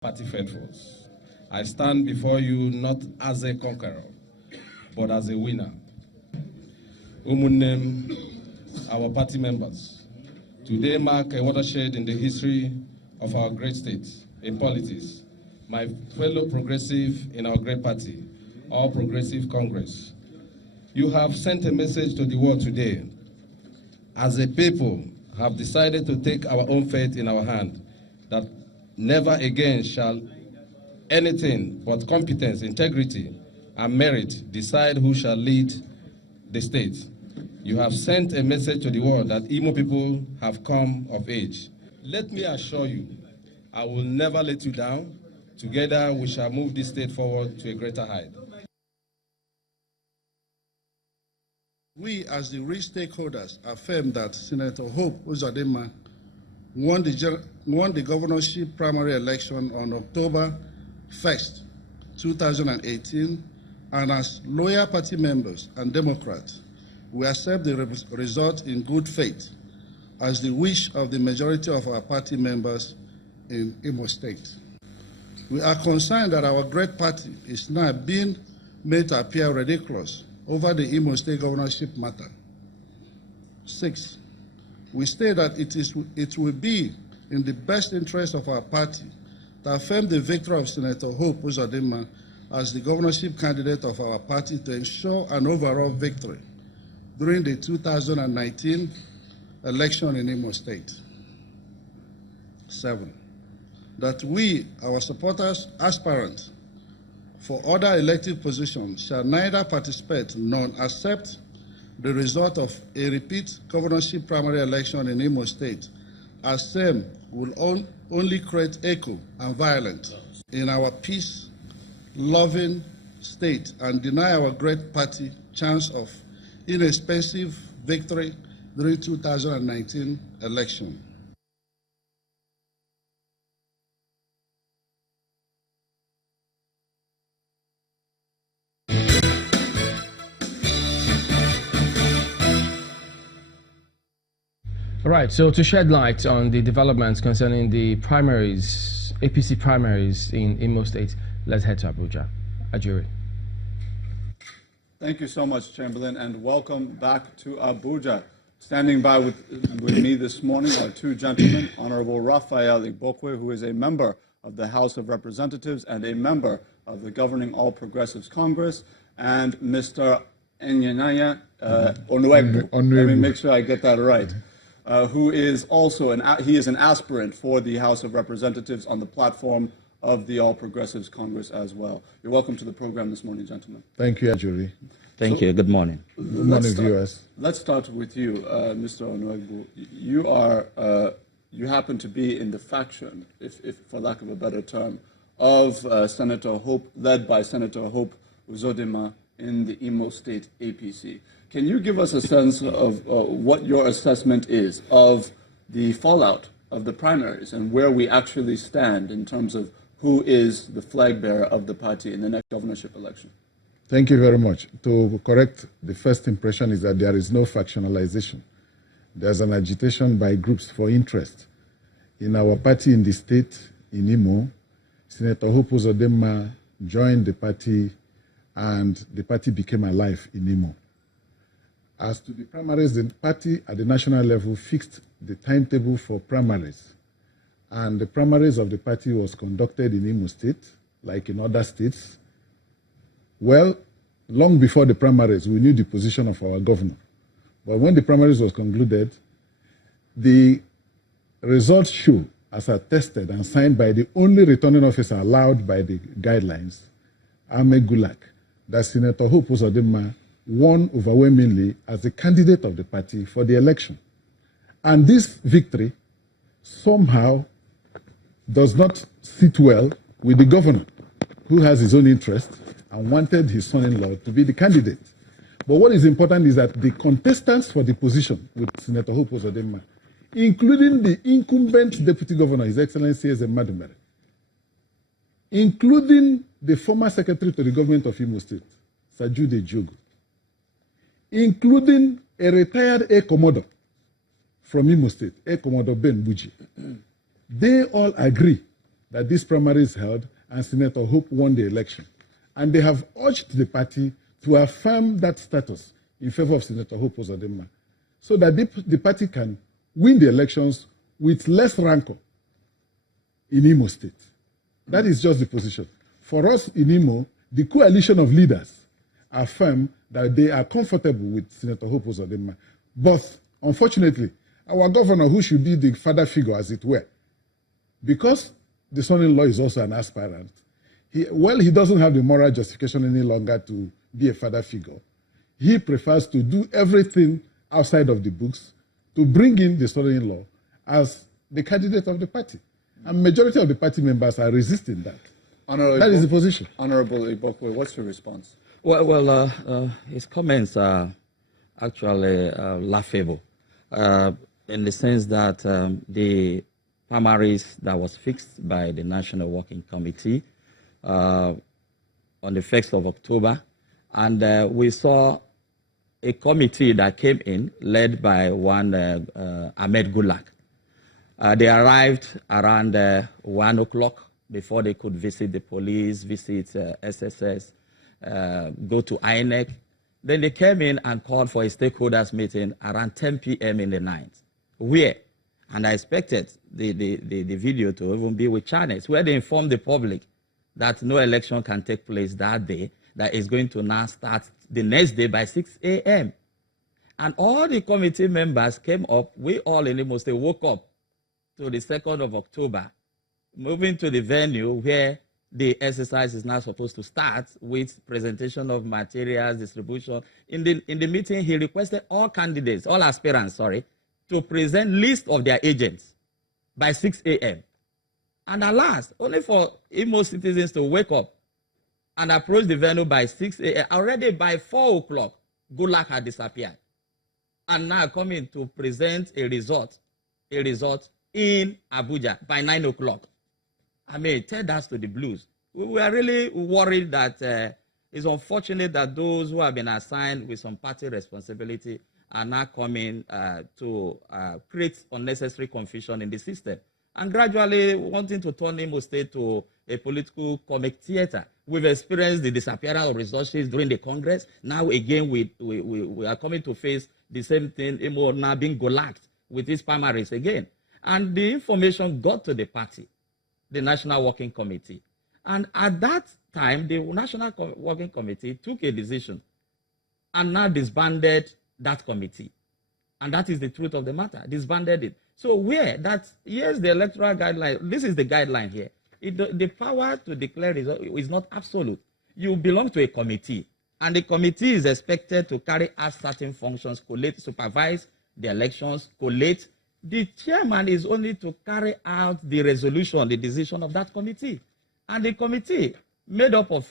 Party faithfuls, I stand before you not as a conqueror, but as a winner. Umunnem, our party members, today mark a watershed in the history of our great state in politics. My fellow progressive in our great party, All Progressive Congress, you have sent a message to the world today. As a people, have decided to take our own fate in our hand, that never again shall anything but competence, integrity, and merit decide who shall lead the state. You have sent a message to the world that Imo people have come of age. Let me assure you, I will never let you down. Together, we shall move this state forward to a greater height. We, as the rich stakeholders, affirm that Senator Hope Uzodinma won the governorship primary election on October 1st, 2018, and as loyal party members and Democrats, we accept the result in good faith as the wish of the majority of our party members in Imo State. We are concerned that our great party is now being made to appear ridiculous over the Imo State governorship matter. 6, we state that it will be in the best interest of our party to affirm the victory of Senator Hope Uzodinma as the governorship candidate of our party to ensure an overall victory during the 2019 election in Imo State. 7, that we, our supporters, aspirants for other elective positions shall neither participate nor accept the result of a repeat governorship primary election in Imo State, as same will only create echo and violence in our peace-loving state and deny our great party chance of inexpensive victory during 2019 election. All right, so to shed light on the developments concerning the primaries, APC primaries in Imo State, let's head to Abuja. Ajuri. Thank you so much, Chamberlain, and welcome back to Abuja. Standing by with me this morning are two gentlemen, Honorable Raphael Igbokwe, who is a member of the House of Representatives and a member of the governing All Progressives Congress, and Mr. Enyenaya Onuegbu. Let me make sure I get that right. Who is also an aspirant for the House of Representatives on the platform of the All Progressives Congress as well. You're welcome to the program this morning, gentlemen. Thank you, Ajuri. Thank you. Good morning. Good morning, viewers. Let's start with you, Mr. Onuegbu. You happen to be in the faction, if for lack of a better term, of Senator Hope, led by Senator Hope Uzodinma in the Imo State APC. Can you give us a sense of what your assessment is of the fallout of the primaries and where we actually stand in terms of who is the flag bearer of the party in the next governorship election? Thank you very much. To correct, the first impression is that there is no factionalization. There's an agitation by groups for interest. In our party in the state, in Imo, Senator Hope Uzodinma joined the party and the party became alive in Imo. As to the primaries, the party at the national level fixed the timetable for primaries. And the primaries of the party was conducted in Imo State, like in other states. Well, long before the primaries, we knew the position of our governor. But when the primaries was concluded, the results show, as attested and signed by the only returning officer allowed by the guidelines, Ahmed Gulak, that Senator Hope Uzodinma won overwhelmingly as the candidate of the party for the election. And this victory somehow does not sit well with the governor, who has his own interest and wanted his son-in-law to be the candidate. But what is important is that the contestants for the position with Senator Hope Uzodinma, including the incumbent deputy governor, His Excellency Eze Madumere, including the former secretary to the government of Imo State, Sajude Jogo, including a retired Air Commodore from Imo State, Air Commodore Ben Buji. They all agree that this primary is held and Senator Hope won the election. And they have urged the party to affirm that status in favor of Senator Hope Uzodimma, so that the party can win the elections with less rancor in Imo State. That is just the position. For us in Imo, the coalition of leaders affirm that they are comfortable with Senator Hope Uzodimma. But unfortunately, our governor, who should be the father figure, as it were, because the son-in-law is also an aspirant, he doesn't have the moral justification any longer to be a father figure. He prefers to do everything outside of the books to bring in the son-in-law as the candidate of the party. And majority of the party members are resisting that. That is the position. Honorable Igbokwe, what's your response? Well, his comments are actually laughable in the sense that the primaries that was fixed by the National Working Committee on the 1st of October, and we saw a committee that came in led by one Ahmed Gulak. They arrived around 1 o'clock before they could visit the police, visit SSS, go to INEC. Then they came in and called for a stakeholders meeting around 10 p.m. in the night. Where? And I expected the video to even be with channels where they informed the public that no election can take place that day, that is going to now start the next day by 6 a.m. And all the committee members came up, we all in Imo State woke up to the 2nd of October, moving to the venue where the exercise is now supposed to start with presentation of materials, distribution. In the meeting, he requested all candidates, all aspirants, to present list of their agents by 6 a.m. And alas, only for Imo citizens to wake up and approach the venue by 6 a.m. Already by 4 o'clock, Gulak had disappeared. And now coming to present a result in Abuja by 9 o'clock. I mean, tell us to the blues. We were really worried that it's unfortunate that those who have been assigned with some party responsibility are now coming to create unnecessary confusion in the system and gradually wanting to turn Imo State to a political comic theater. We've experienced the disappearance of resources during the Congress. Now again, we are coming to face the same thing, Imo now being golacked with these primaries again. And the information got to the party, the National Working Committee. And at that time, the National Working Committee took a decision and now disbanded that committee. And that is the truth of the matter, disbanded it. So here's the electoral guideline. This is the guideline here. The power to declare is not absolute. You belong to a committee, and the committee is expected to carry out certain functions, collate, supervise the elections, collate. The chairman is only to carry out the resolution, the decision of that committee. And the committee, made up of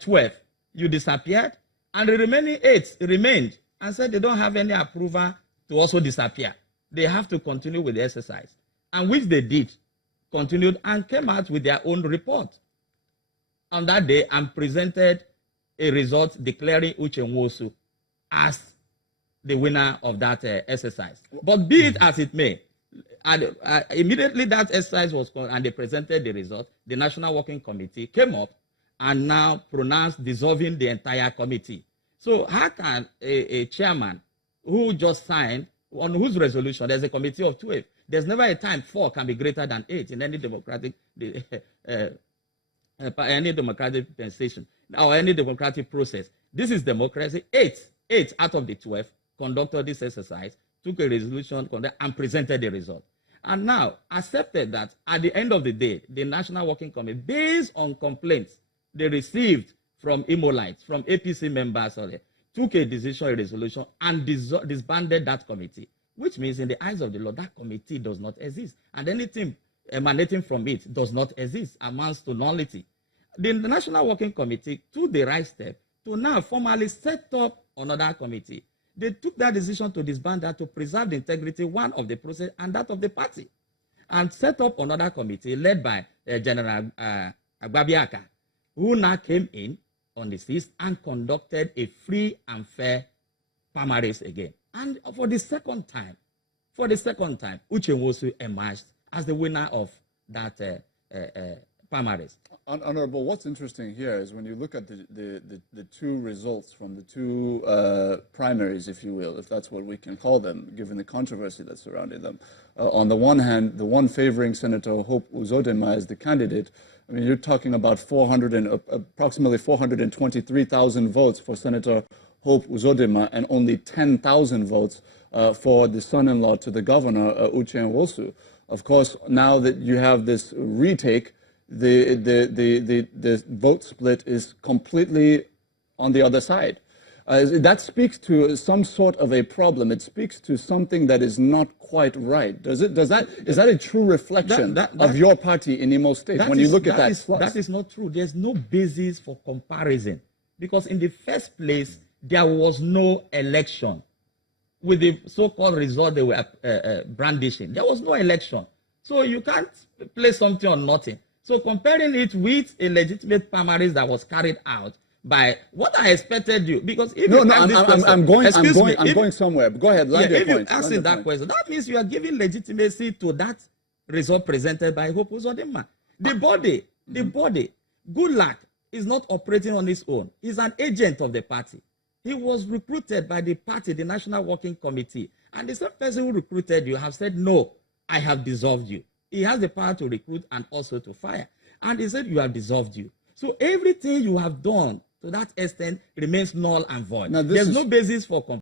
12, you disappeared, and the remaining 8 remained and said they don't have any approval to also disappear. They have to continue with the exercise, and which they did, continued and came out with their own report on that day and presented a result declaring Uche Nwosu as the winner of that exercise. But be it as it may, and immediately that exercise was called and they presented the result, the National Working Committee came up and now pronounced dissolving the entire committee. So how can a chairman who just signed, on whose resolution there's a committee of 12, there's never a time 4 can be greater than 8 in any democratic dispensation or any democratic process. This is democracy. 8 out of the 12 conducted this exercise, took a resolution and presented the result. And now accepted that at the end of the day, the National Working Committee, based on complaints they received from Imolites, from APC members, took a decision, a resolution, and disbanded that committee, which means in the eyes of the law, that committee does not exist. And anything emanating from it does not exist, amounts to nullity. The National Working Committee took the right step to now formally set up another committee. They took that decision to disband that to preserve the integrity, one of the process and that of the party, and set up another committee led by General Agbabiaka, who now came in on the 6th and conducted a free and fair primaries again. And for the second time, Uche Nwosu emerged as the winner of that primaries. Honorable, what's interesting here is when you look at the two results from the two primaries, if you will, if that's what we can call them, given the controversy that's surrounding them. On the one hand, the one favoring Senator Hope Uzodinma as the candidate, I mean, you're talking about approximately 423,000 votes for Senator Hope Uzodinma and only 10,000 votes for the son-in-law to the governor, Uche Nwosu. Of course, now that you have this retake, the vote split is completely on the other side. That speaks to some sort of a problem. It speaks to something that is not quite right. Is that a true reflection of your party in Imo State when you look at that? That is not true. There's no basis for comparison because in the first place, there was no election. With the so-called result they were brandishing, there was no election. So you can't place something on nothing. So comparing it with a legitimate primaries that was carried out by what I expected you, because if I'm going somewhere. Go ahead, land your if point. You ask that question, that means you are giving legitimacy to that result presented by Hope Uzodinma. The body, good luck, is not operating on its own. He's an agent of the party. He was recruited by the party, the National Working Committee, and the same person who recruited you have said, no, I have dissolved you. He has the power to recruit and also to fire. And he said, you have dissolved you. So everything you have done to that extent remains null and void. There's no basis for